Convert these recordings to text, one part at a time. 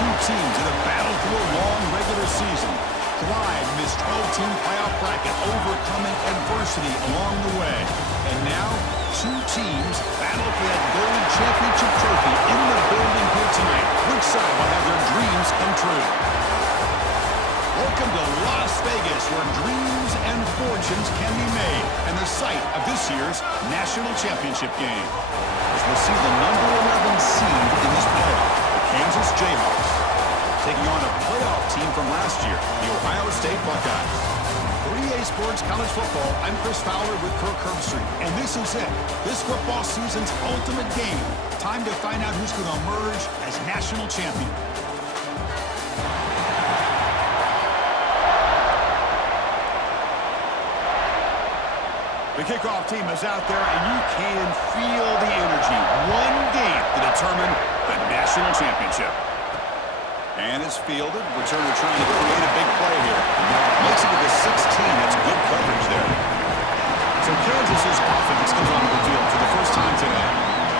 two teams that have battled through a long regular season, thrived in this 12-team playoff bracket, overcoming adversity along the way. And now, two teams battle for that gold championship trophy in the building here tonight. Which side will have their dreams come true? Welcome to Las Vegas, where dreams and fortunes can be made, and the site of this year's national championship game. As we'll see the number 11 seed in this playoff, the Kansas Jayhawks, taking on a playoff team from last year, the Ohio State Buckeyes. 3A Sports College Football, I'm Chris Fowler with Kirk Herbstreit, and this is it. This football season's ultimate game. Time to find out who's going to emerge as national champion. The kickoff team is out there, and you can feel the energy. One game to determine the national championship. And it's fielded. Returner trying to create a big play here. Makes it to the 16. That's good coverage there. So Kansas's offense comes onto the field for the first time today.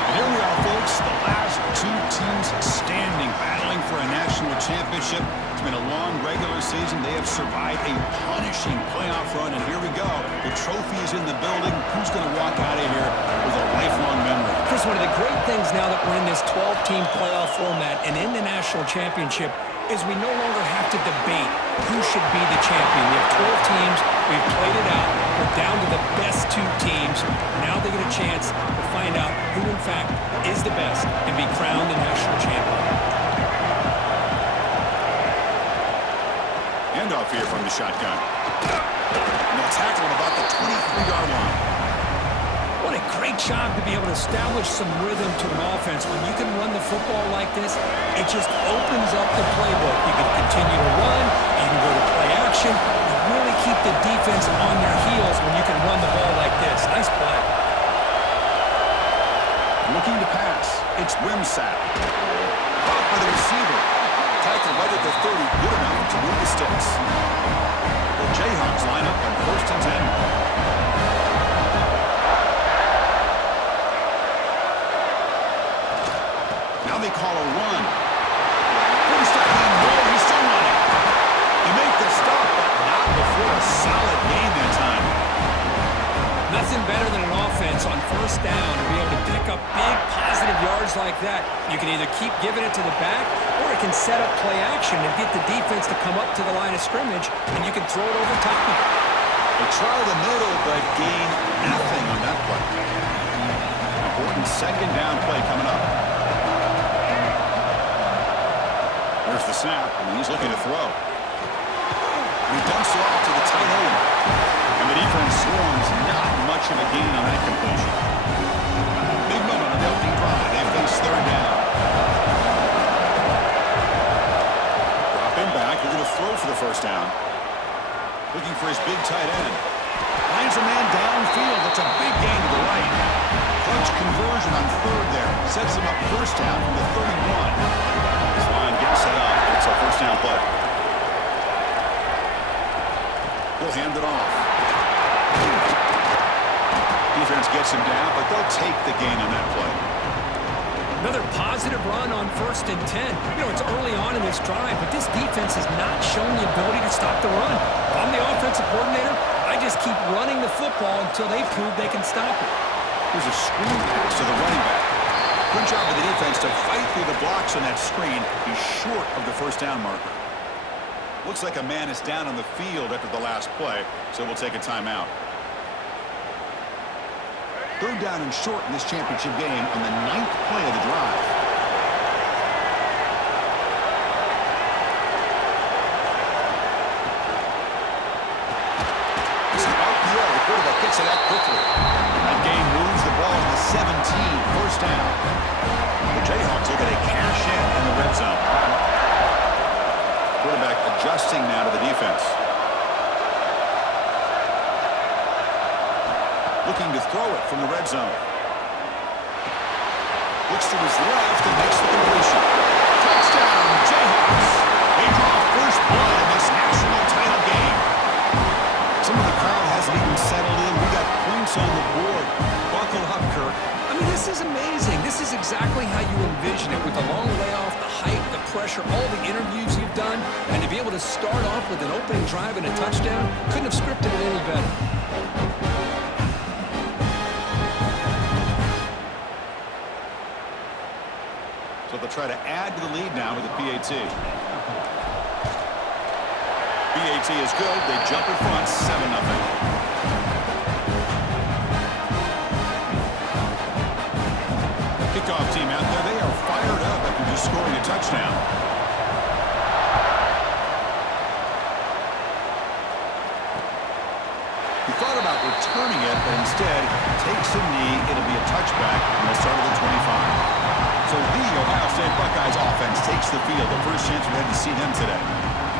And here we are, folks, the last two teams standing, battling for a national championship. It's been a long regular season. They have survived a punishing playoff run, and here we go. The trophy is in the building. Who's going to walk out of here with a lifelong memory? Chris, one of the great things now that we're in this 12-team playoff format and in the national championship is we no longer have to debate who should be the champion. We have 12 teams. We've played it out. We're down to the best two teams. Now they get a chance to find out who, in fact, is the best and be crowned the national champion. Handoff here from the shotgun. And they'll tackle him about the 23-yard line. What a great job to be able to establish some rhythm to an offense. When you can run the football like this, it just opens up the playbook. You can continue to run, you can go to play action, and really keep the defense on their heels when you can run the ball like this. Nice play. Looking to pass. It's Wimsatt. Caught by the receiver. Tackled right at the 30. Good enough to move the sticks. The Jayhawks line up on 1st and 10. Now they call a run. First down, he's still running. He made the stop, but not before a solid gain that time. Nothing better than an offense on 1st down to be able to pick up big positive yards like that. You can either keep giving it to the back, or it can set up play action and get the defense to come up to the line of scrimmage, and you can throw it over top of it. They try the middle, but gain nothing on that play. Important 2nd down play coming up. There's the snap, and he's looking to throw. And he dumps it off to the tight end. And the defense swarms, not much of a gain on that completion. Big moment on the opening drive. They face 3rd down. Drop him back. They're going to throw for the 1st down. Looking for his big tight end. Finds a man downfield. That's a big gain to the right. Clutch conversion on 3rd there. Sets him up 1st down from the 31. This line gets set up. It's a 1st down play. He'll hand it off. Defense gets him down, but they'll take the gain on that play. Another positive run on 1st and 10. You know, it's early on in this drive, but this defense has not shown the ability to stop the run. If I'm the offensive coordinator, I just keep running the football until they prove they can stop it. Here's a screen pass to the running back. Good job of the defense to fight through the blocks on that screen. He's short of the 1st down marker. Looks like a man is down on the field after the last play, so we'll take a timeout. 3rd down and short in this championship game on the 9th play of the drive. It's an RPO. The quarterback gets it out quickly. That game moves the ball to the 17, 1st down. The Jayhawks looking to cash in the red zone. Quarterback adjusting now to the defense. Looking to throw it from the red zone. Looks to his left and makes the completion. Touchdown, Jayhawks. They draw first blood in this national title game. Some of the crowd hasn't even settled in. We got points on the board. Buckle up, Kirk. I mean, this is amazing. This is exactly how you envision it with the long layoff, the height, the pressure, all the interviews you've done, and to be able to start off with an opening drive and a touchdown, couldn't have scripted it any better. So they'll try to add to the lead now with the PAT. PAT is good. They jump in front, 7-0. Kickoff team out there. They are fired up after just scoring a touchdown. He thought about returning it, but instead takes a knee. It'll be a touchback, and they'll start at the 25. So the Ohio State Buckeyes offense takes the field. The first chance we had to see them today.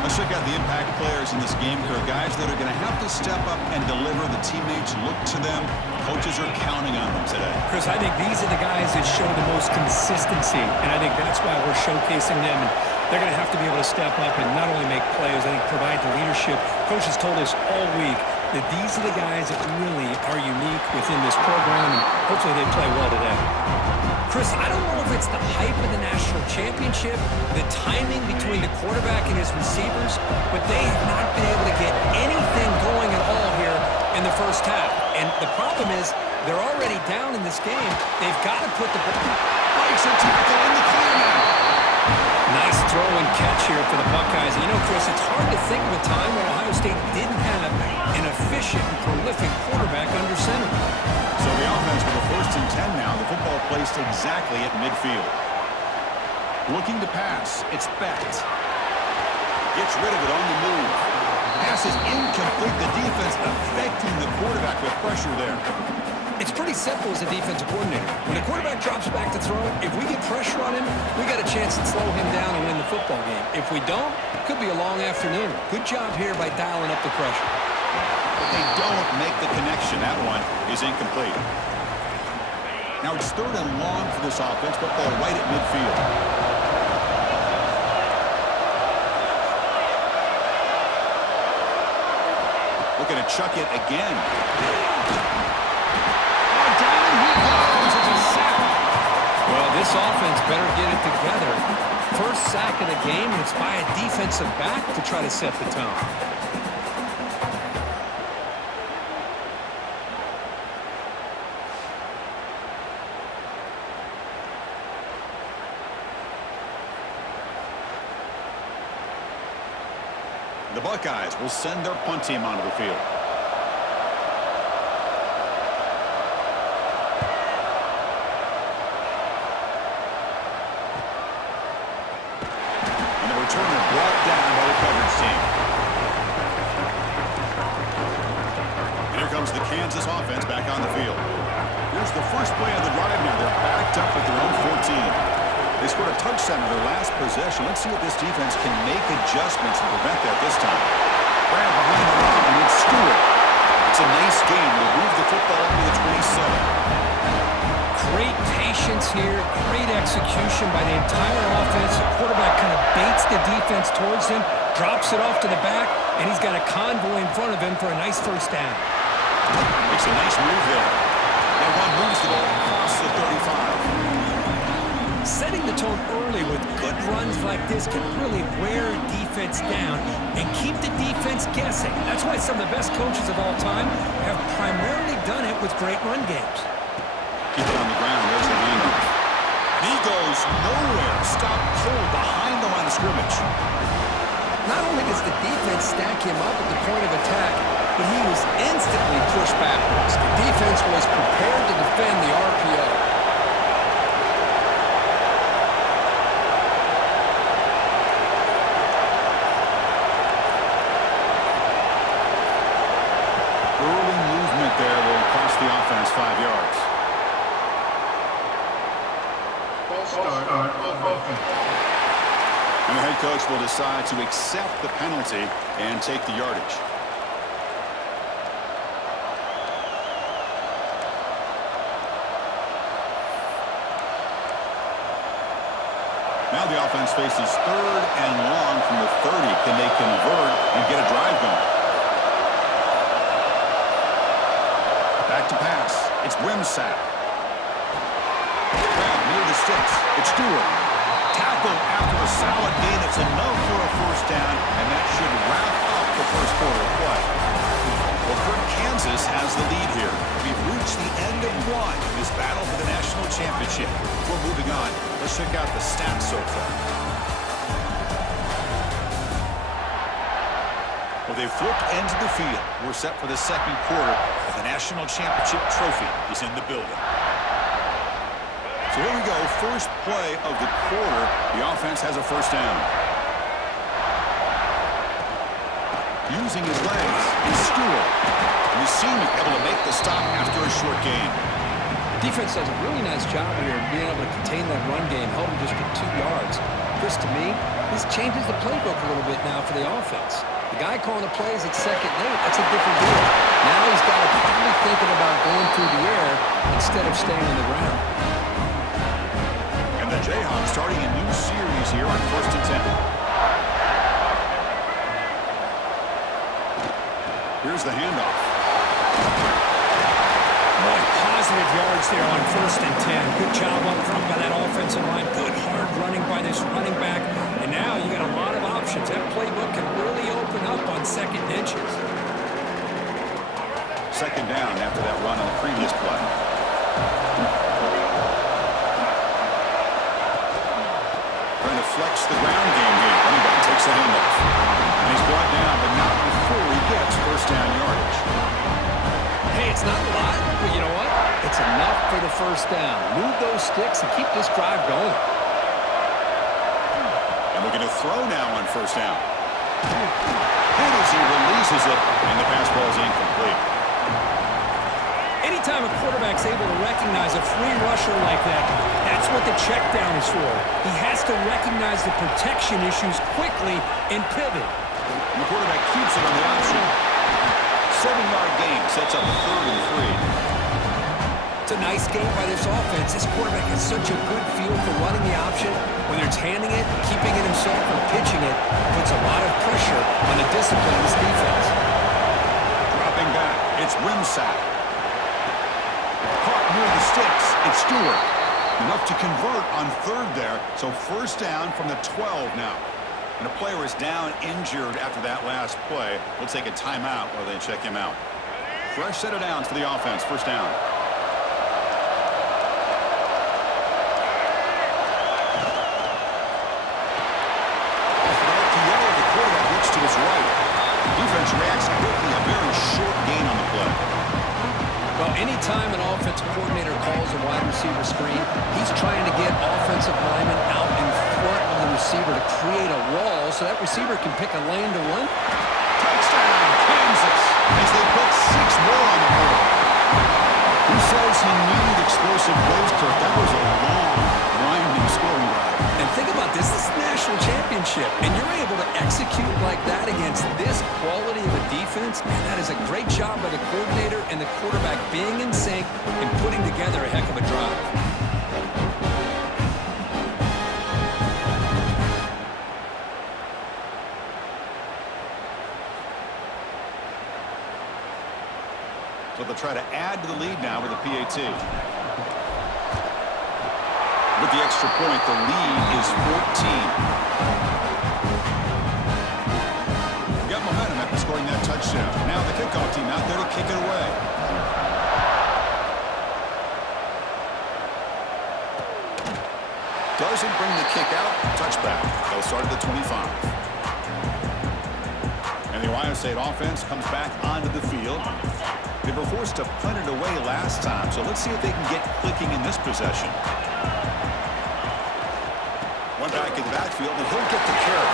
Let's check out the impact players in this game. There are guys that are going to have to step up and deliver. The teammates look to them. Coaches are counting on them today. Chris, I think these are the guys that show the most consistency, and I think that's why we're showcasing them. And they're going to have to be able to step up and not only make plays, I think provide the leadership. Coaches told us all week that these are the guys that really are unique within this program, and hopefully they play well today. Chris, I don't know if it's the hype of the national championship, the timing between the quarterback and his receivers, but they have not been able to get anything going at all here in the first half. And the problem is they're already down in this game. They've got to put the Breaks a tackle in the clear now. Nice throw and catch here for the Buckeyes. And you know, Chris, it's hard to think of a time when Ohio State didn't have an efficient and prolific quarterback under center. So the offense with a 1st and 10 now. The football placed exactly at midfield. Looking to pass. It's Beck. Gets rid of it on the move. Pass is incomplete. The defense affecting the quarterback with pressure there. It's pretty simple as a defensive coordinator. When the quarterback drops back to throw, if we get pressure on him, we got a chance to slow him down and win the football game. If we don't, it could be a long afternoon. Good job here by dialing up the pressure. But they don't make the connection. That one is incomplete. Now it's 3rd and long for this offense. Football right at midfield. Looking to chuck it again. Oh, down he goes. It's a sack. Well, this offense better get it together. First sack of the game, and it's by a defensive back to try to set the tone. The Buckeyes will send their punt team onto the field. And the returner brought down by the coverage team. And here comes the Kansas offense back on the field. Here's the first play of the drive now. They're backed up at their own 14. They scored a touchdown in their last possession. Let's see if this defense can make adjustments and prevent that this time. Grab behind the line, and it's Stewart. It's a nice game. They'll move the football up to the 27. Great patience here, great execution by the entire offense. The quarterback kind of baits the defense towards him, drops it off to the back, and he's got a convoy in front of him for a nice first down. Makes a nice move there. That one moves the ball across the 35. Setting the tone early with good runs like this can really wear a defense down and keep the defense guessing. That's why some of the best coaches of all time have primarily done it with great run games. Keep it on the ground. There's the handoff. He goes nowhere. Stop cold behind the line of scrimmage. Not only does the defense stack him up at the point of attack, but he was instantly pushed backwards. The defense was prepared to defend the RPO. There will cost the offense 5 yards. And the head coach will decide to accept the penalty and take the yardage. Now the offense faces 3rd and long from the 30. Can they convert and get a drive going? Back to pass. It's Wimsatt. Grab near the sticks. It's Stewart. tackle after a solid gain. It's enough for a first down, and that should wrap up the first quarter of play. Well, Kirk, Kansas has the lead here. We've reached the end of one in this battle for the national championship. Before moving on, let's check out the stats so far. Well, they've flipped into the field. We're set for the second quarter, and the national championship trophy is in the building. So here we go, first play of the quarter. The offense has a first down. Using his legs is Stewart. And the senior able to make the stop after a short gain. Defense does a really nice job here of being able to contain that run game, held him just for 2 yards. Chris, to me, this changes the playbook a little bit now for the offense. The guy calling the plays at 2nd and 8, that's a different deal. Now he's got to probably thinking about going through the air instead of staying on the ground. And the Jayhawks starting a new series here on 1st and 10. Here's the handoff. Boy, positive yards there on 1st and 10. Good job up front by that offensive line. Good hard running by this running back. And now you got a lot of options. That playbook can really open up on 2nd and inches. Second down after that run on the previous play. Trying to flex the ground game here. Running back takes a handoff. And he's brought down, but not before he gets first down yardage. Hey, it's not a lot, but you know what? It's enough for the first down. Move those sticks and keep this drive going. And we're going to throw now on first down. And as he releases it, and the pass ball is incomplete. Anytime a quarterback's able to recognize a free rusher like that, that's what the check down is for. He has to recognize the protection issues quickly and pivot. And the quarterback keeps it on the option. 7-yard gain sets up a 3rd and 3. It's a nice game by this offense. This quarterback has such a good feel for running the option. Whether it's handing it, keeping it himself, or pitching it, puts a lot of pressure on the discipline of this defense. Dropping back, it's Wimsatt. Caught near the sticks, it's Stewart. Enough to convert on 3rd there, so first down from the 12 now. And a player is down injured after that last play. We'll take a timeout while they check him out. Fresh set of downs for the offense, first down. To his right. Defense reacts quickly, a very short gain on the play. Well, anytime an offensive coordinator calls a wide receiver screen, he's trying to get offensive linemen out in front of the receiver to create a wall so that receiver can pick a lane to run. Touchdown, Kansas, as they put 6 more on the board. Who says he needed explosive plays, Kirk? That was a long, grinding scoring drive. And think about this. This is the national championship, and you're able to execute like that against this quality of a defense. Man, that is a great job by the coordinator and the quarterback being in sync and putting together a heck of a drive. So they'll try to add to the lead now with a PAT. With the extra point, the lead is 14. Got momentum after scoring that touchdown. Now the kickoff team out there to kick it away. Doesn't bring the kick out. Touchback. They'll start at the 25. And the Ohio State offense comes back onto the field. They were forced to punt it away last time, so let's see if they can get clicking in this possession. One back in the backfield, and he'll get the carry.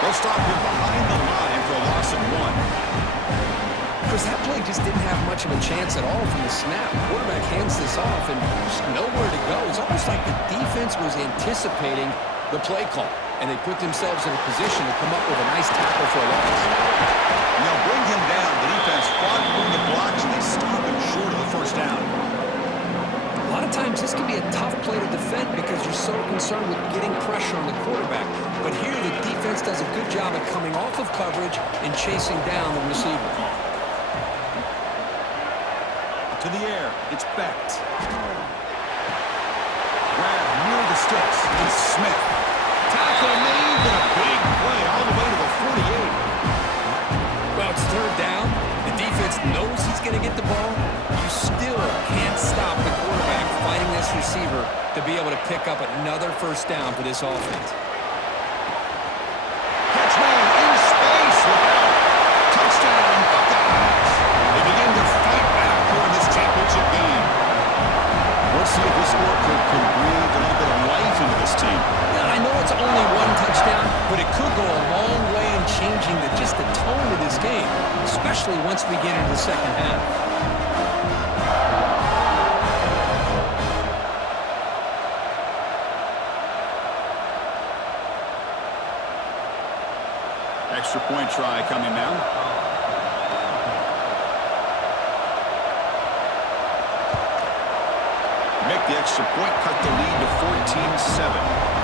They'll stop him behind the line for a loss of 1. Chris, that play just didn't have much of a chance at all from the snap. Quarterback hands this off, and just nowhere to go. It's almost like the defense was anticipating the play call, and they put themselves in a position to come up with a nice tackle for a loss. Now bring him down. The defense fought through the blocks, and they stop him short of the first down. A lot of times this can be a tough play to defend because you're so concerned with getting pressure on the quarterback. But here the defense does a good job of coming off of coverage and chasing down the receiver. To the air, it's Becht. Grab near the sticks, it's Smith. Tackle made, but a big play all the way to the 48. Well, it's third down. The defense knows he's going to get the ball. You still can't stop the quarterback finding this receiver to be able to pick up another first down for this offense. Catch made in space. Look out. Touchdown, Buckeyes. They begin to fight back here in this championship game. Let's see if this score can breathe a little bit of life into this team. Yeah, I know it's only one touchdown, but it could go a long way in changing just the tone of this game, especially once we get into the second half. Extra point try coming now. Make the extra point, cut the lead to 14-7.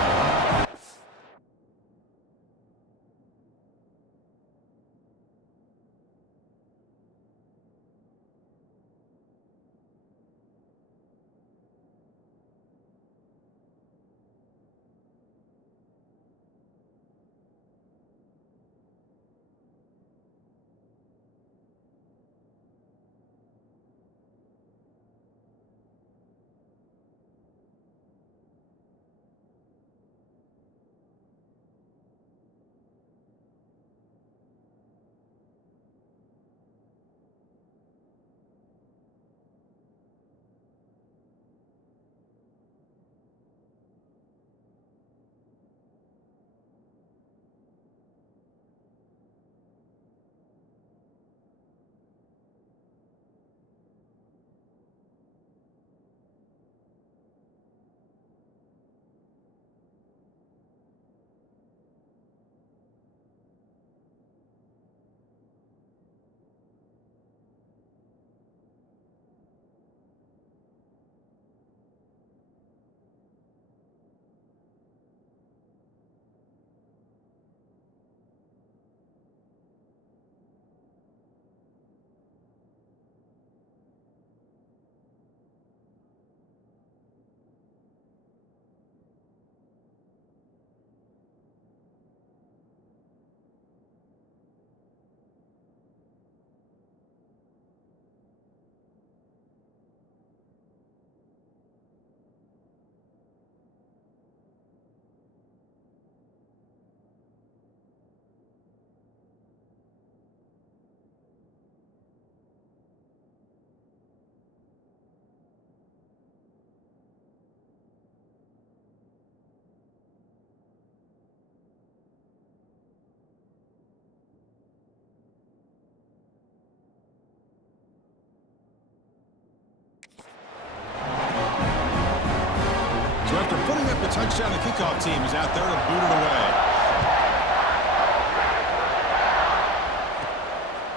So after putting up the touchdown, the kickoff team is out there to boot it away.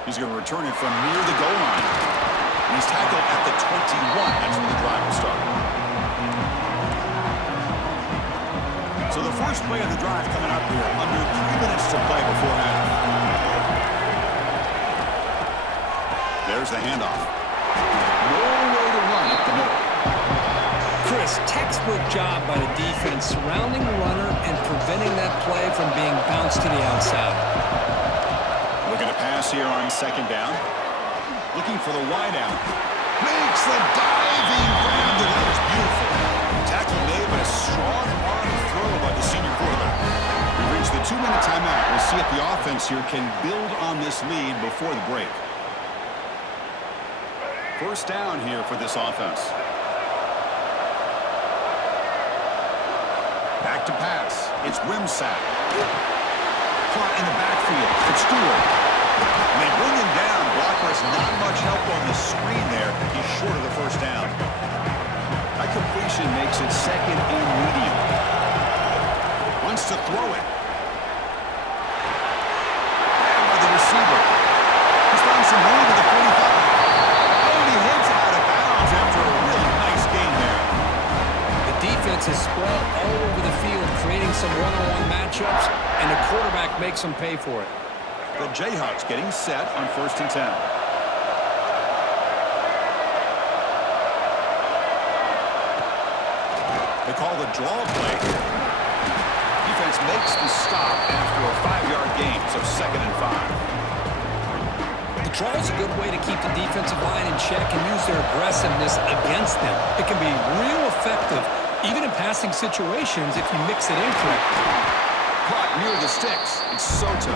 He's going to return it from near the goal line. And he's tackled at the 21. That's where the drive will start. So the first play of the drive coming up here. Under 3 minutes to play before half. There's the handoff. No way to run up the middle. Chris, textbook job by the defense surrounding the runner and preventing that play from being bounced to the outside. Looking to pass here on second down. Looking for the wide out. Makes the diving grab. That was beautiful. Tackle made, but a strong arm throw by the senior quarterback. We've reached the 2-minute timeout. We'll see if the offense here can build on this lead before the break. First down here for this offense. Back to pass. It's Wimsatt. Caught in the backfield. It's Stewart. And they bring him down. Blocker has not much help on the screen there. He's short of the first down. That completion makes it second and medium. Wants to throw it. And by the receiver. He's found some room at the 45. And he heads out of bounds after a really nice gain there. The defense is spread all over the field, creating some one-on-one matchups, and the quarterback makes them pay for it. The Jayhawks getting set on 1st and 10. They call the draw play. defense makes the stop after a 5-yard gain, so 2nd and 5. The draw is a good way to keep the defensive line in check and use their aggressiveness against them. It can be real effective, even in passing situations, if you mix it in correctly. Caught near the sticks. It's Soto.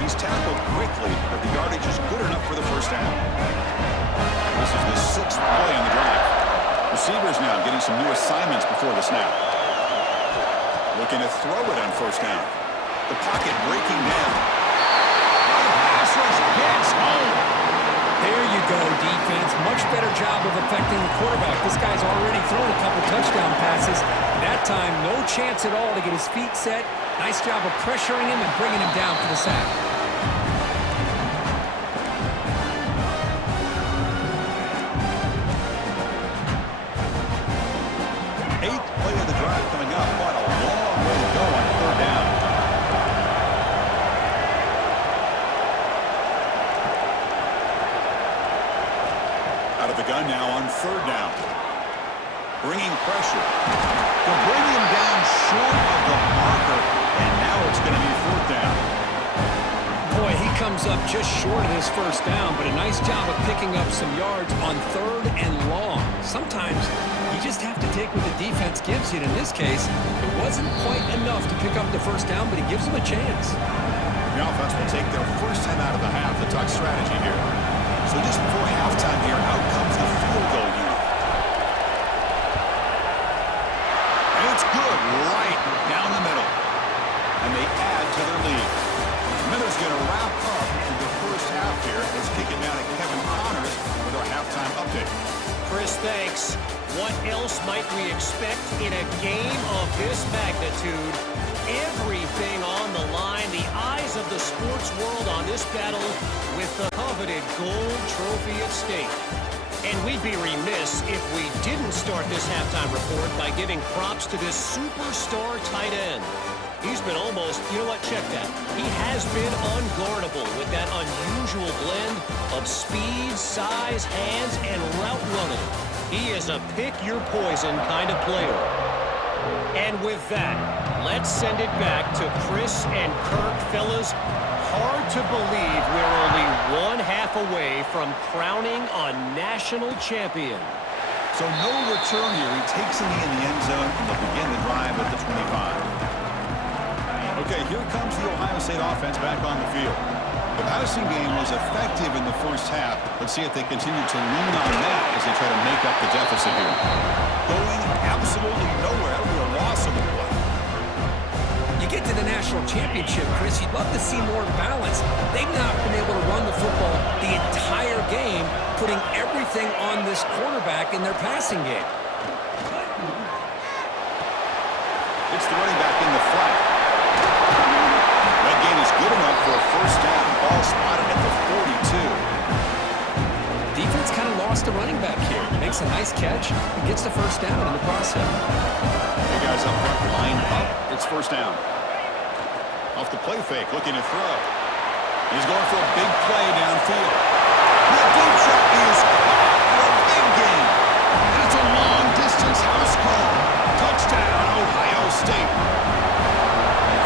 He's tackled quickly, but the yardage is good enough for the first down. This is the 6th play on the drive. Receivers now getting some new assignments before the snap. Looking to throw it on first down. The pocket breaking down. Oh, the pass rush gets home. There you go, defense. Much better job of affecting the quarterback. This guy's already thrown a couple touchdown passes. That time, no chance at all to get his feet set. Nice job of pressuring him and bringing him down for the sack. 8th play of the drive coming up. What a long way to go on 3rd down. Out of the gun now on 3rd down. Bringing pressure. They'll bring him down short of the marker, and now it's going to be 4th down. Boy, he comes up just short of his first down, but a nice job of picking up some yards on 3rd and long. Sometimes you just have to take what the defense gives you. In this case, it wasn't quite enough to pick up the first down, but he gives them a chance. The offense will take their first time out of the half. The talk strategy here. So just before halftime here, out comes the field goal unit. And it's good right down the middle. And they add to their lead. Miller's going to wrap up the first half here. Let's kick it down to Kevin Connors with our halftime update. Chris, thanks. What else might we expect in a game of this magnitude? Everything on the line, the eyes of the sports world on this battle with the coveted gold trophy at stake. And we'd be remiss if we didn't start this halftime report by giving props to this superstar tight end. He's been almost, you know what, check that. He has been unguardable with that unusual blend of speed, size, hands, and route running. He is a pick-your-poison kind of player. And with that, let's send it back to Chris and Kirk. Fellas, hard to believe we're only 1/2 away from crowning a national champion. So no return here. He takes it in the end zone, and they'll begin the drive at the 25. Okay, here comes the Ohio State offense back on the field. The passing game was effective in the first half. Let's see if they continue to lean on that as they try to make up the deficit here. Going absolutely nowhere. That'll be a loss of the play. You get to the national championship, Chris, you'd love to see more balance. They've not been able to run the football the entire game, putting everything on this quarterback in their passing game. It's the running back in the flat. That gain is good enough for a first down. Ball spotted at the 42. Defense kind of lost the running back here. Makes a nice catch and gets the first down in the process. The guys up front line up. It's first down. Off the play fake, looking to throw. He's going for a big play downfield. The deep shot is caught for a big gain. And it's a long-distance house call. Touchdown, Ohio State.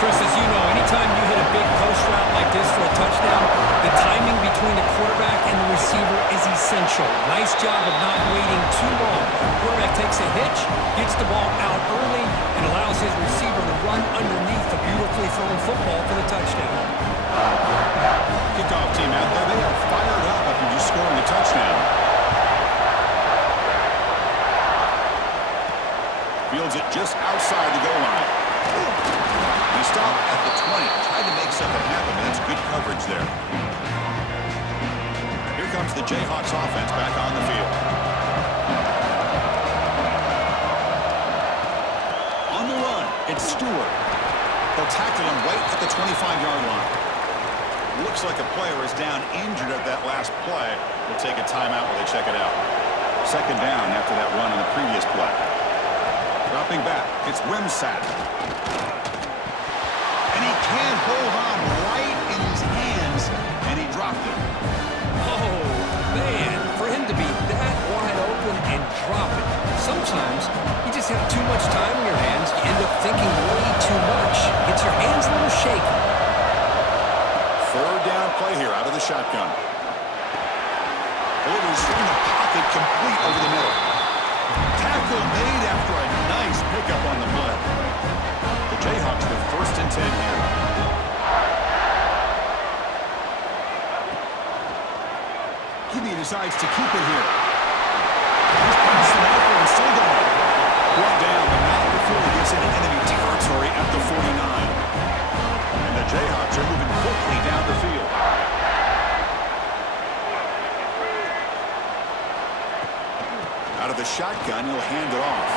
Chris, as you know, anytime you hit a big post route like this for a touchdown, the timing between the quarterback and the receiver is essential. Nice job of not waiting too long. Quarterback takes a hitch, gets the ball out early, and allows his receiver to run underneath the beautifully thrown football for the touchdown. Kickoff team out there, they are fired up after just scoring a touchdown. Fields it just outside the goal line. He stopped at the 20, tried to make something happen. That's good coverage there. Here comes the Jayhawks offense back on the field. On the run, it's Stewart. They'll tackle him right at the 25-yard line. Looks like a player is down injured at that last play. We'll take a timeout while they check it out. Second down after that run on the previous play. Dropping back, it's Wimsatt. And he can't hold on right in his hands, and he dropped it. Oh, man, for him to be that wide open and drop it. Sometimes you just have too much time in your hands. You end up thinking way too much. complete over the middle. Tackle made after a nice pickup on the mud. The Jayhawks with 1st and 10 here. Kibbe decides to keep it here. He's passed the marker and still going. Brought down, but not before he gets into enemy territory at the 49. And the Jayhawks are moving quickly down the field. Out of the shotgun, he'll hand it off.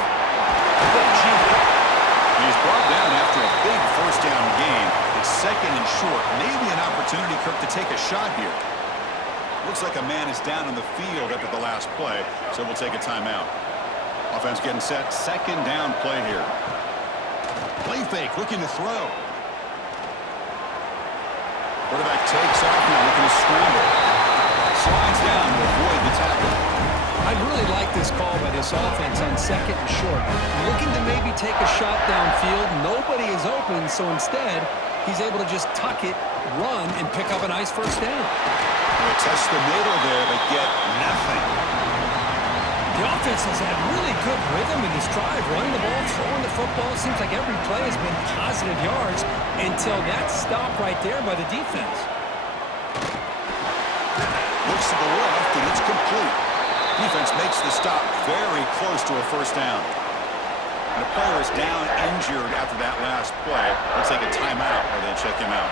He's brought down after a big 1st down gain. It's 2nd and short. Maybe an opportunity, Kirk, to take a shot here. Looks like a man is down on the field after the last play, so we'll take a timeout. Offense getting set. 2nd down play here. Play fake, looking to throw. Quarterback takes off now, looking to scramble. Slides down to avoid the tackle. I really like this call by this offense on 2nd and short. Looking to maybe take a shot downfield. Nobody is open, so instead, he's able to just tuck it, run, and pick up a nice 1st down. They test the middle there, but get nothing. The offense has had really good rhythm in this drive, running the ball, throwing the football. It seems like every play has been positive yards until that stop right there by the defense. Looks to the left, and it's complete. Defense makes the stop very close to a 1st down. And a player is down injured after that last play. They'll take a timeout or they check him out.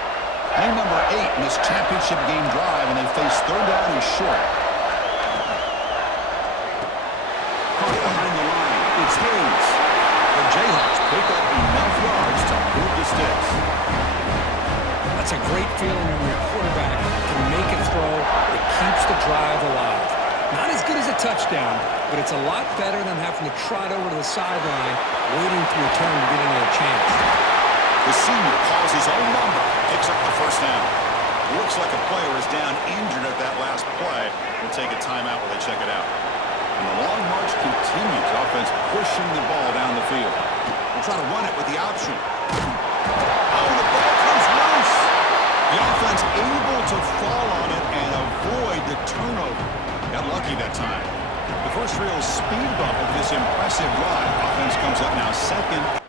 Play number 8 in this championship game drive, and they face 3rd down and short. Caught behind the line. It's Hayes. The Jayhawks pick up enough yards to move the sticks. That's a great feeling when your quarterback can make a throw that keeps the drive alive. Not as good as a touchdown, but it's a lot better than having to trot over to the sideline, waiting for your turn to get another chance. The senior calls his own number, picks up the 1st down. Looks like a player is down injured at that last play. We'll take a timeout while they check it out. And the long march continues. Offense pushing the ball down the field. We'll try to run it with the option. Oh, the ball comes loose. The offense able to fall on it and avoid the turnover. Got lucky that time. The first real speed bump of this impressive drive. Offense comes up now 2nd.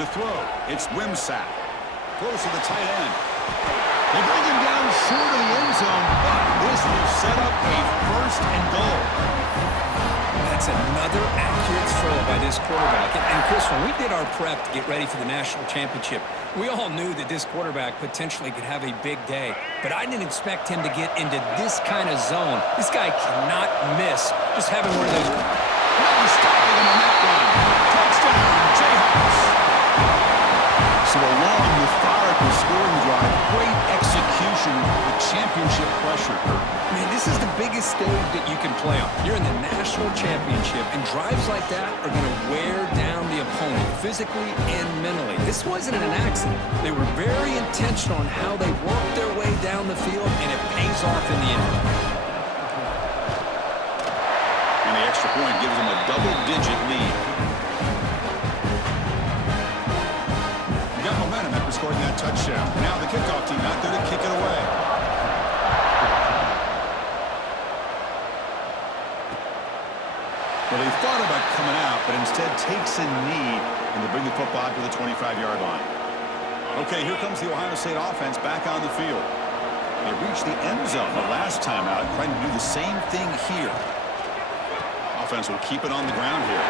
To throw, it's Wimsatt. Throws to the tight end. They bring him down short of the end zone, but this will set up a 1st and goal. That's another accurate throw by this quarterback. And Chris, when we did our prep to get ready for the national championship, we all knew that this quarterback potentially could have a big day. But I didn't expect him to get into this kind of zone. This guy cannot miss. Just having one of those... No stopping him on that one. Touchdown, Jayhawks. So a long, methodical scoring drive. Great execution with championship pressure. Man, this is the biggest stage that you can play on. You're in the national championship, and drives like that are going to wear down the opponent physically and mentally. This wasn't an accident. They were very intentional on how they worked their way down the field, and it pays off in the end. And the extra point gives them a double-digit lead. You got momentum after scoring that touchdown. Now the kickoff team out there to kick it away. Well, they thought about coming out, but instead takes a knee, and they bring the football to the 25-yard line. Okay, here comes the Ohio State offense back on the field. They reached the end zone the last time out, trying to do the same thing here. Offense will keep it on the ground here.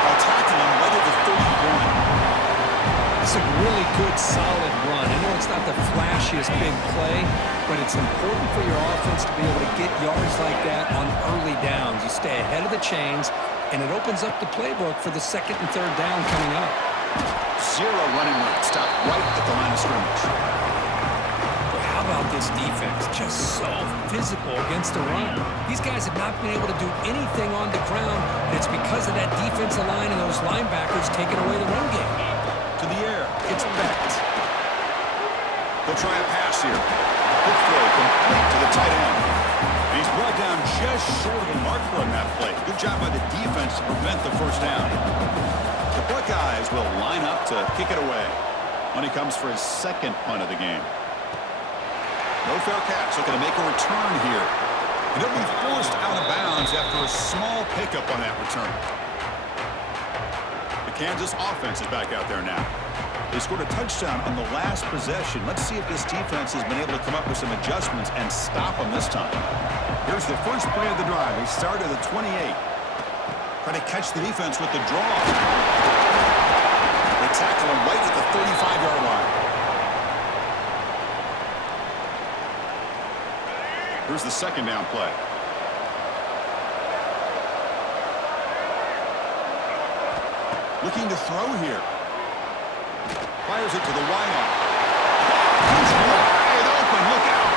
They'll tackle him right at the 31. It's a really good, solid run. I know it's not the flashiest big play, but it's important for your offense to be able to get yards like that on early downs. You stay ahead of the chains, and it opens up the playbook for the second and third down coming up. Zero running room. Stop right at the line of scrimmage. But how about this defense? Just so physical against the run. These guys have not been able to do anything on the ground, and it's because of that defensive line and those linebackers taking away the run game. To the air. It's Becht. They'll try a pass here. Quick throw complete to the tight end. And he's brought down just short of the marker on that play. Good job by the defense to prevent the first down. The Buckeyes will line up to kick it away when he comes for his second punt of the game. No fair catch. Looking to make a return here. And he'll be forced out of bounds after a small pickup on that return. The Kansas offense is back out there now. They scored a touchdown on the last possession. Let's see if this defense has been able to come up with some adjustments and stop them this time. Here's the first play of the drive. They start at the 28. Try to catch the defense with the draw. They tackle him right at the 35-yard line. Here's the second down play. Looking to throw here. Fires it to the wideout. He's wide open. Look out.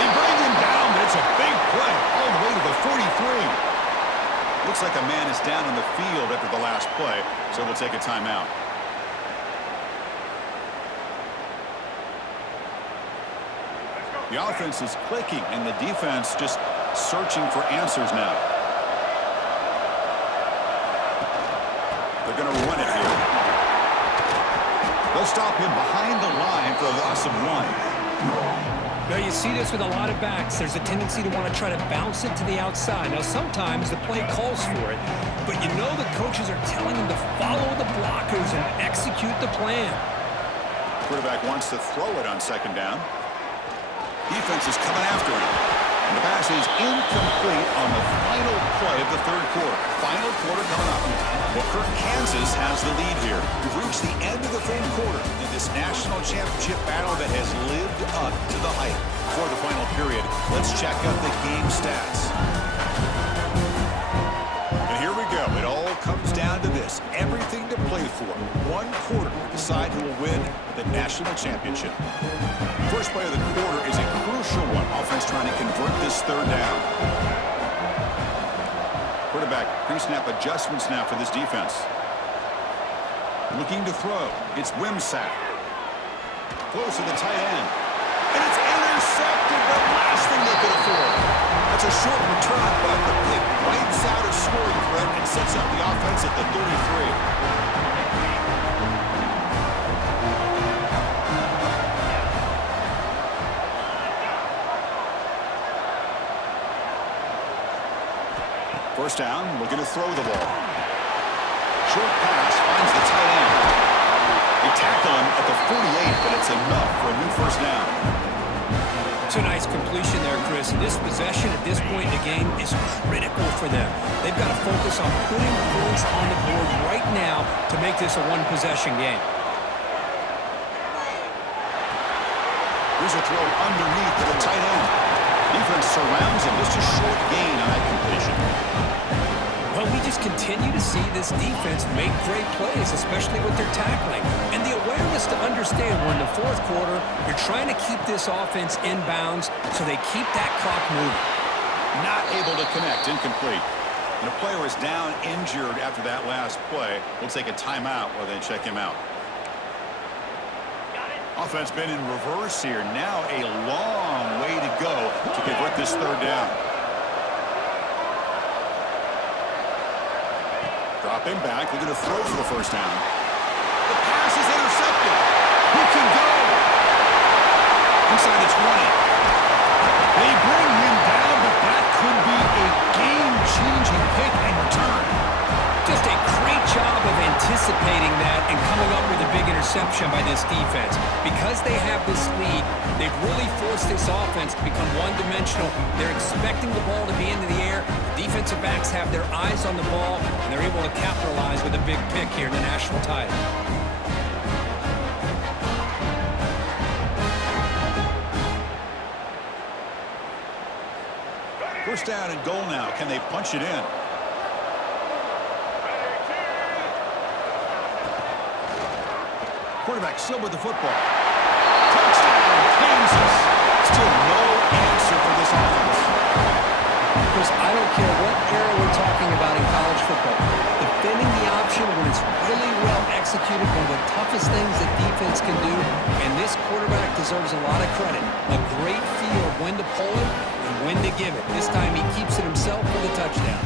They bring him down, but it's a big play all the way to the 43. Looks like a man is down in the field after the last play, so we'll take a timeout. The offense is clicking, and the defense just searching for answers now. They're going to run it here. They'll stop him behind the line for a loss of 1. Now, you see this with a lot of backs. There's a tendency to want to try to bounce it to the outside. Now, sometimes the play calls for it, but you know the coaches are telling them to follow the blockers and execute the plan. Quarterback wants to throw it on second down. Defense is coming after him. And the pass is incomplete on the final play of the third quarter. Final quarter coming up. Well, Kirk, Kansas has the lead here. We've reached the end of the third quarter in this national championship battle that has lived up to the hype. For the final period, let's check out the game stats. And here we go. It all comes down to this. Everything to play for. One quarter to decide who will win the national championship. First play of the quarter is a crucial one. Offense trying to convert this third down. Quarterback pre-snap adjustments now for this defense. Looking to throw. It's Wimsatt. Close to the tight end. And it's intercepted, the last thing they could afford. That's a short return, but the pick wipes out a scoring threat and sets up the offense at the 33. First down, looking to throw the ball. Short pass finds the tight end. They tackle him at the 48, but it's enough for a new first down. It's a nice completion there, Chris. And this possession at this point in the game is critical for them. They've got to focus on putting points on the board right now to make this a one-possession game. Here's a throw underneath to the tight end. Defense surrounds him. Just a short gain on that completion. Well, we just continue to see this defense make great plays, especially with their tackling. And the awareness to understand we're in the fourth quarter, you're trying to keep this offense in bounds so they keep that clock moving. Not able to connect, incomplete. And a player is down injured after that last play. We'll take a timeout while they check him out. Offense been in reverse here. Now a long way to go to convert this third down. Drop him back. Looking to throw for the first down. The pass is intercepted. Who can go? Inside the 20. They bring him down, but that could be a game-changing pick and return. Just a great job of anticipating that and coming up with a big interception. possession by this defense. Because they have this lead, they've really forced this offense to become one-dimensional. They're expecting the ball to be into the air. The defensive backs have their eyes on the ball, and they're able to capitalize with a big pick here in the national title. First down and goal now. Can they punch it in? Quarterback still with the football. Touchdown, Kansas. Still no answer for this offense. Chris, I don't care what era we're talking about in college football. Defending the option when it's really well executed, one of the toughest things that defense can do, and this quarterback deserves a lot of credit. A great feel of when to pull it and when to give it. This time he keeps it himself for the touchdown.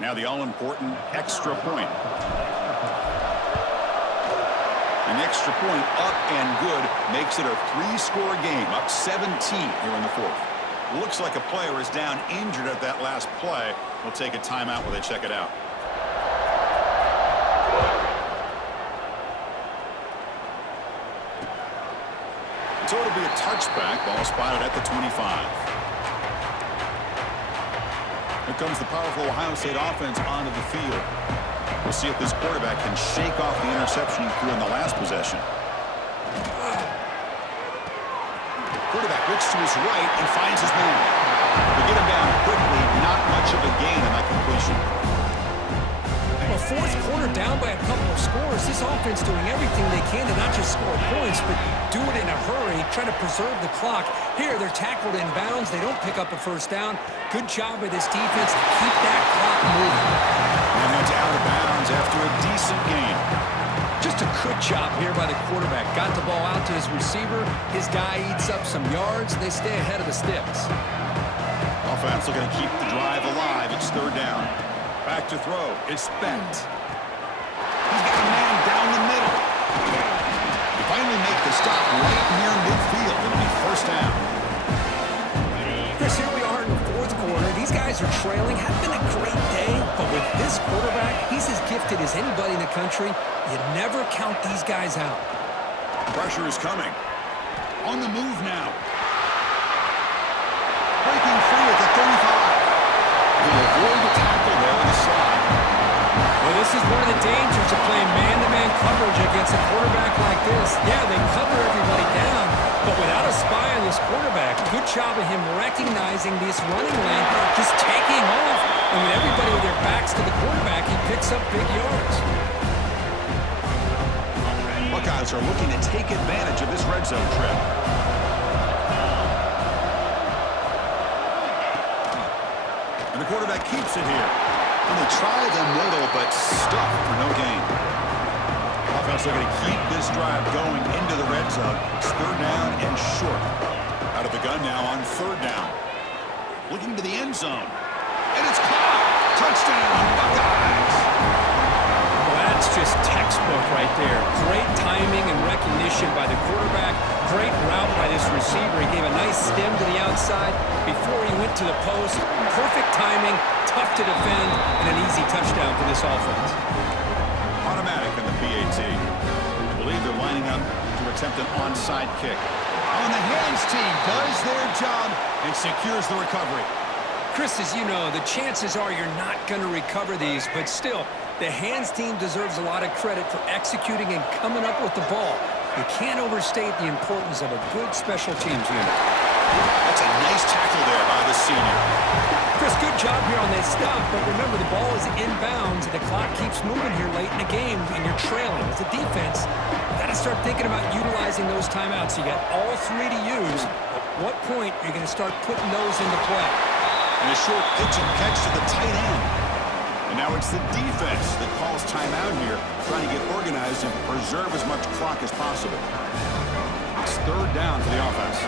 Now the all-important extra point. An extra point up and good makes it a 3-score game, up 17 here in the fourth. Looks like a player is down injured at that last play. We'll take a timeout while they check it out. So it'll be a touchback. Ball spotted at the 25. Here comes the powerful Ohio State offense onto the field. We'll see if this quarterback can shake off the interception he threw in the last possession. Quarterback looks to his right and finds his man. They get him down quickly, not much of a gain on that completion. Well, fourth quarter down by a couple of scores. This offense doing everything they can to not just score points, but do it in a hurry, try to preserve the clock. Here, they're tackled in bounds. They don't pick up a first down. Good job by this defense to keep that clock moving. And that's out of bounds after a decent gain. Just a good job here by the quarterback. Got the ball out to his receiver. His guy eats up some yards. They stay ahead of the sticks. Offense looking to keep the drive alive. It's third down. Back to throw. It's Bent. He's got a man down the middle. They finally make the stop right near midfield. It'll be first down. Chris, here we are in the fourth quarter. These guys are trailing. Have been a great day, but with this quarterback, he's as gifted as anybody in the country. You never count these guys out. Pressure is coming. On the move now. Breaking free at the 35. He'll avoid the tackle there on the slide. Well, this is one of the dangers of playing man-to-man coverage against a quarterback like this. Yeah, they cover everybody down, but without a spy on this quarterback, good job of him recognizing this running lane, just taking off. And with everybody with their backs to the quarterback, he picks up big yards. Buckeyes are looking to take advantage of this red zone trip. And the quarterback keeps it here. And they try the middle, but stuck for no gain. Offense looking to keep this drive going into the red zone. It's third down and short. Out of the gun now on third down. Looking to the end zone. And it's caught. Touchdown, Buckeyes. Well, that's just textbook right there. Great timing and recognition by the quarterback. Great route by this receiver. He gave a nice stem to the outside before he went to the post. Perfect timing, tough to defend, and an easy touchdown for this offense. Automatic in the PAT. I believe they're lining up to attempt an onside kick. On the hands team does their job and secures the recovery. Chris, as you know, the chances are you're not going to recover these, but still, the hands team deserves a lot of credit for executing and coming up with the ball. You can't overstate the importance of a good special teams unit. That's a nice tackle there by the senior. Chris, good job here on that stop, but remember the ball is inbounds and the clock keeps moving here late in the game and you're trailing. As a defense, you got to start thinking about utilizing those timeouts. You got all three to use. At what point are you going to start putting those into play? And a short pitch and catch to the tight end. And now it's the defense that calls timeout here, trying to get organized and preserve as much clock as possible. It's third down for the offense.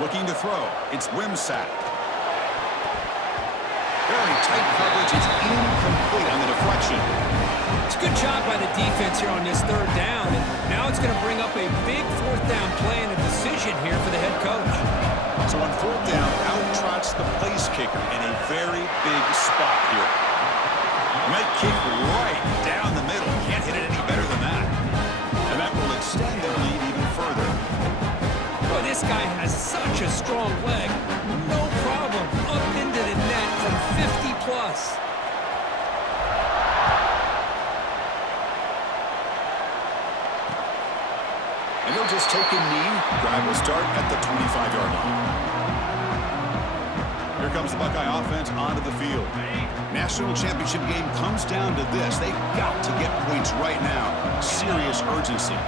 Looking to throw. It's Wimsatt. Very tight coverage. It's incomplete on the deflection. It's a good job by the defense here on this third down, and now it's going to bring up a big fourth down play and a decision here for the head coach. So on fourth down, out trots the place kicker in a very big spot here. He might kick right down the middle. Can't hit it any better than that. And that will extend their lead even further. Boy, this guy has such a strong leg. No problem. Up into the net from 50 plus. And he'll just take a knee. Drive will start at the 25-yard line. Here comes the Buckeye offense onto the field. National championship game comes down to this. They've got to get points right now. Serious urgency.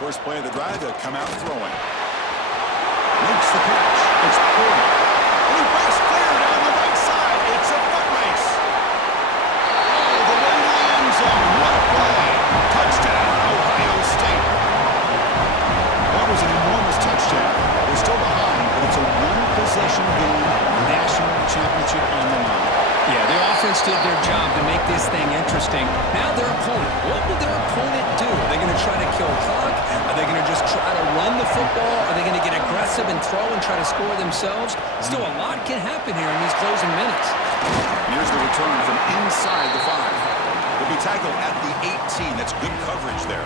First play of the drive, they'll come out throwing. Makes the catch. It's Porter. And he breaks clear down the right side. It's a foot race. Oh, the way to the end zone. What a play. Touchdown, Ohio State. That was an enormous touchdown. They're still behind, but it's a one-possession game, national championship on the line. Yeah, the offense did their job to make this thing interesting. Now their opponent. What will their opponent do? Are they going to try to kill clock? Are they going to just try to run the football? Are they going to get aggressive and throw and try to score themselves? Still, a lot can happen here in these closing minutes. Here's the return from inside the 5. Will be tackled at the 18. That's good coverage there.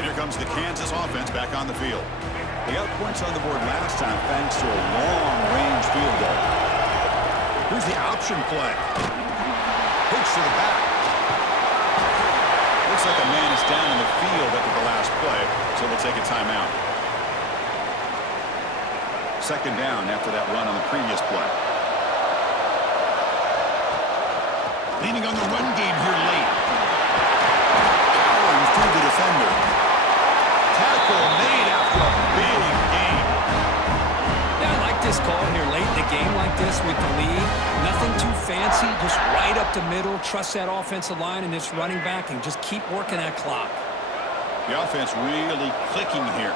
And here comes the Kansas offense back on the field. They got points on the board last time thanks to a long-range field goal. Here's the option play. Pitch to the back. Looks like a man is down in the field after the last play, so we'll take a timeout. Second down after that run on the previous play. Leaning on the run game here late. Powering through the defender. Tackle made after a big game. Yeah, I like this call here late in the game like this with the lead. Nothing too fancy, just right up the middle. Trust that offensive line and this running back and just keep working that clock. The offense really clicking here.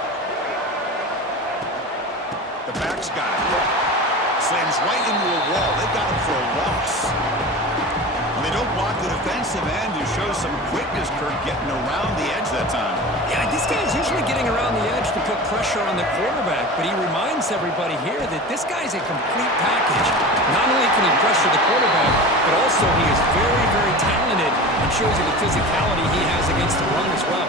The back's got it. Slams right into a wall. They got him for a loss. On They don't block the defensive end. You show some quickness, Kirk, getting around the edge that time. Yeah, this guy's usually getting around the edge to put pressure on the quarterback, but he reminds everybody here that this guy's a complete package. Not only can he pressure the quarterback, but also he is very, very talented and shows you the physicality he has against the run as well.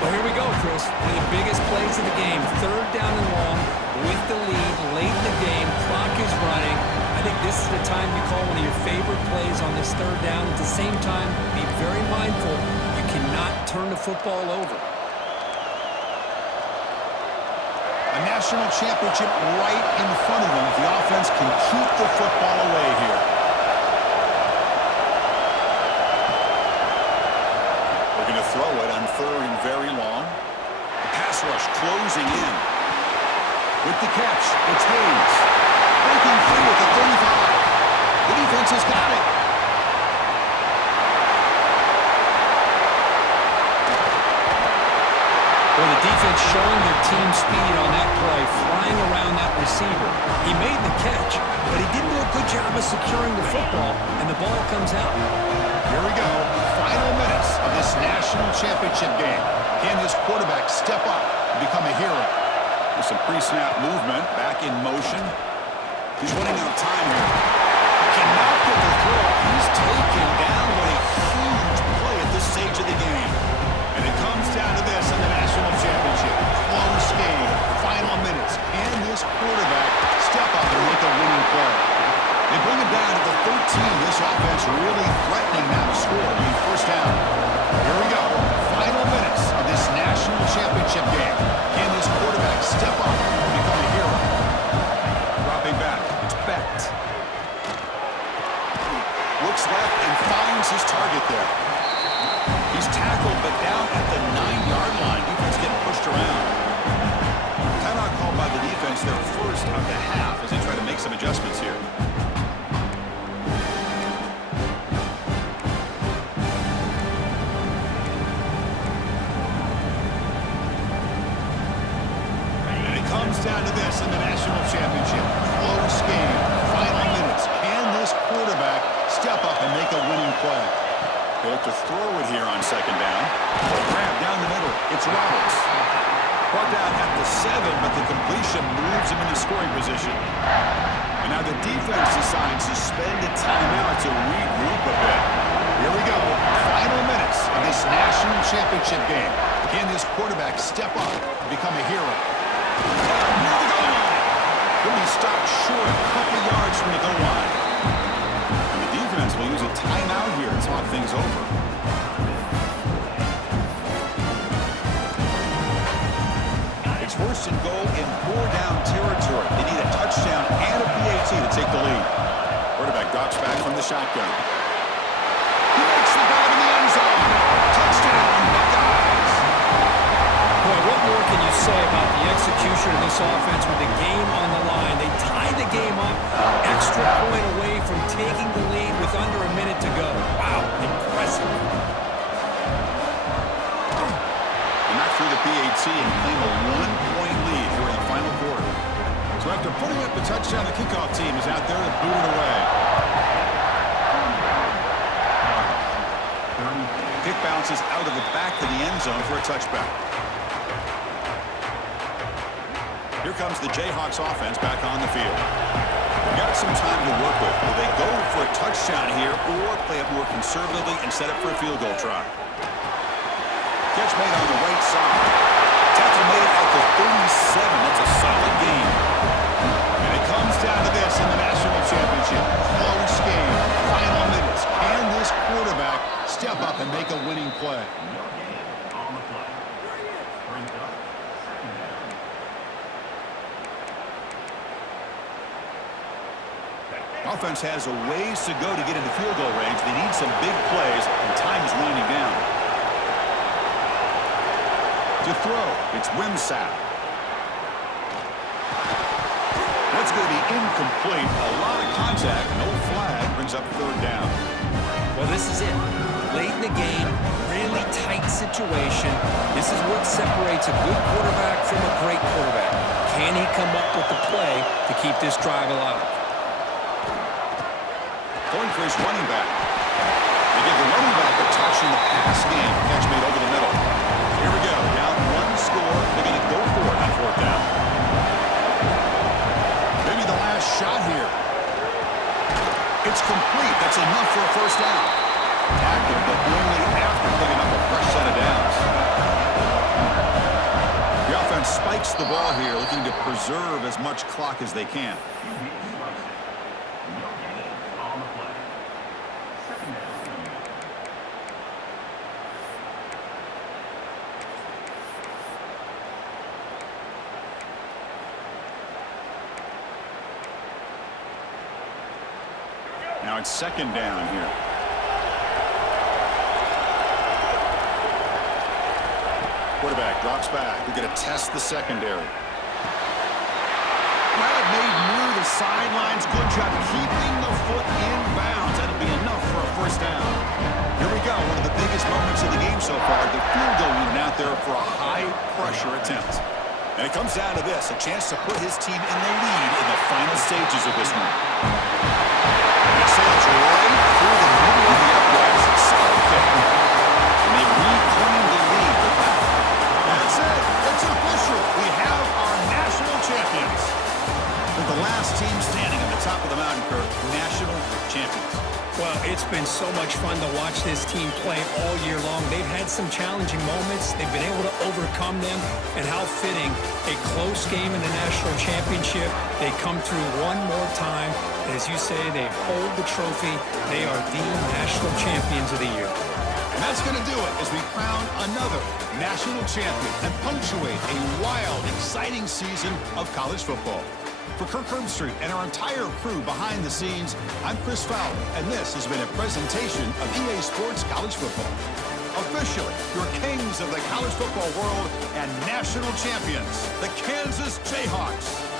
Well, here we go, Chris. One of the biggest plays of the game, 3rd down and long, with the lead, late in the game, clock is running. I think this is the time you call one of your favorite plays on this 3rd down. At the same time, be very mindful. You cannot turn the football over. A national championship right in front of them if the offense can keep the football away here. We're going to throw it on 3rd and very long. The pass rush closing in. With the catch, it's Hayes. Breaking free at the 35. The defense has got it. Well, the defense showing their team speed on that play, flying around that receiver. He made the catch, but he didn't do a good job of securing the football, and the ball comes out. Here we go. Final minutes of this national championship game. Can this quarterback step up and become a hero? With some pre-snap movement, back in motion. He's running out of time here. Cannot get the throw. He's taken down with a huge play at this stage of the game. And it comes down to this in the national championship. Close game. Final minutes. Can this quarterback step up and make a winning play? They bring it down to the 13. This offense really threatening now to score. I mean, 1st down. Here we go. Final minutes of this national championship game. Can this quarterback step up and become a hero? Dropping back. It's Becht. Looks left and finds his target there. He's tackled, but down at the 9-yard line. Defense getting pushed around. Timeout called by the defense, their 1st of the half, as they try to make some adjustments here. And it comes down to this in the national championship. Close game. Final minutes. Can this quarterback step up and make a winning play? They have to throw it here on 2nd down. Grab down the middle. It's Roberts. Brought down at the 7, but the completion moves him into scoring position. And now the defense decides to spend a timeout to regroup a bit. Here we go. Final minutes of this national championship game. Can this quarterback step up and become a hero? Near the goal line. He'll be stopped short a couple yards from the goal line. Defense will use a timeout here to talk things over. It's 1st and goal in 4-down territory. They need a touchdown and a PAT to take the lead. Quarterback drops back from the shotgun. He makes the grab in the end zone. Touchdown, Buckeyes. Boy, what more can you say about the execution of this offense with the game on the line? They tied the game up, extra point away from taking the lead with under a minute to go. Wow, impressive. They knock through the PAT and claim a 1-point lead here in the final quarter. So after putting up the touchdown, the kickoff team is out there to boot it away. Kick bounces out of the back of the end zone for a touchback. Here comes the Jayhawks offense back on the field. They've got some time to work with. Will they go for a touchdown here or play it more conservatively and set up for a field goal try? Catch made on the right side. Tackle made at the 37. That's a solid game. And it comes down to this in the national championship. Close game. Final minutes. Can this quarterback step up and make a winning play? Offense has a ways to go to get into field goal range. They need some big plays, and time is winding down. To throw, it's Wimsatt. That's going to be incomplete. A lot of contact, no flag, brings up 3rd down. Well, this is it. Late in the game, really tight situation. This is what separates a good quarterback from a great quarterback. Can he come up with the play to keep this drive alive? Going for his running back. They give the running back a touch in the pass game. Catch made over the middle. Here we go. Down one score. They're going to go for it on fourth down. Maybe the last shot here. It's complete. That's enough for a first down. Tackled, but only after picking up a fresh set of downs. The offense spikes the ball here, looking to preserve as much clock as they can. Now it's second down here. Quarterback drops back. We're going to test the secondary. Brad made near the sidelines. Good job keeping the foot in bounds. That'll be enough for a first down. Here we go. One of the biggest moments of the game so far. The field goal unit out there for a high-pressure attempt. And it comes down to this, a chance to put his team in the lead in the final stages of this one. He sails right through the middle of the uprights. Solid kick. And they've reclaimed the lead with that. That's it. It's official. We have our national champions. They're the last team standing on the top of the mountain, Kurt. National champions. Well, it's been so much fun to watch this team play all year long. They've had some challenging moments. They've been able to overcome them. And how fitting, a close game in the national championship. They come through one more time. And as you say, they hold the trophy. They are the national champions of the year. And that's going to do it as we crown another national champion and punctuate a wild, exciting season of college football. For Kirk Herbstreit and our entire crew behind the scenes, I'm Chris Fowler, and this has been a presentation of EA Sports College Football. Officially, your kings of the college football world and national champions, the Kansas Jayhawks.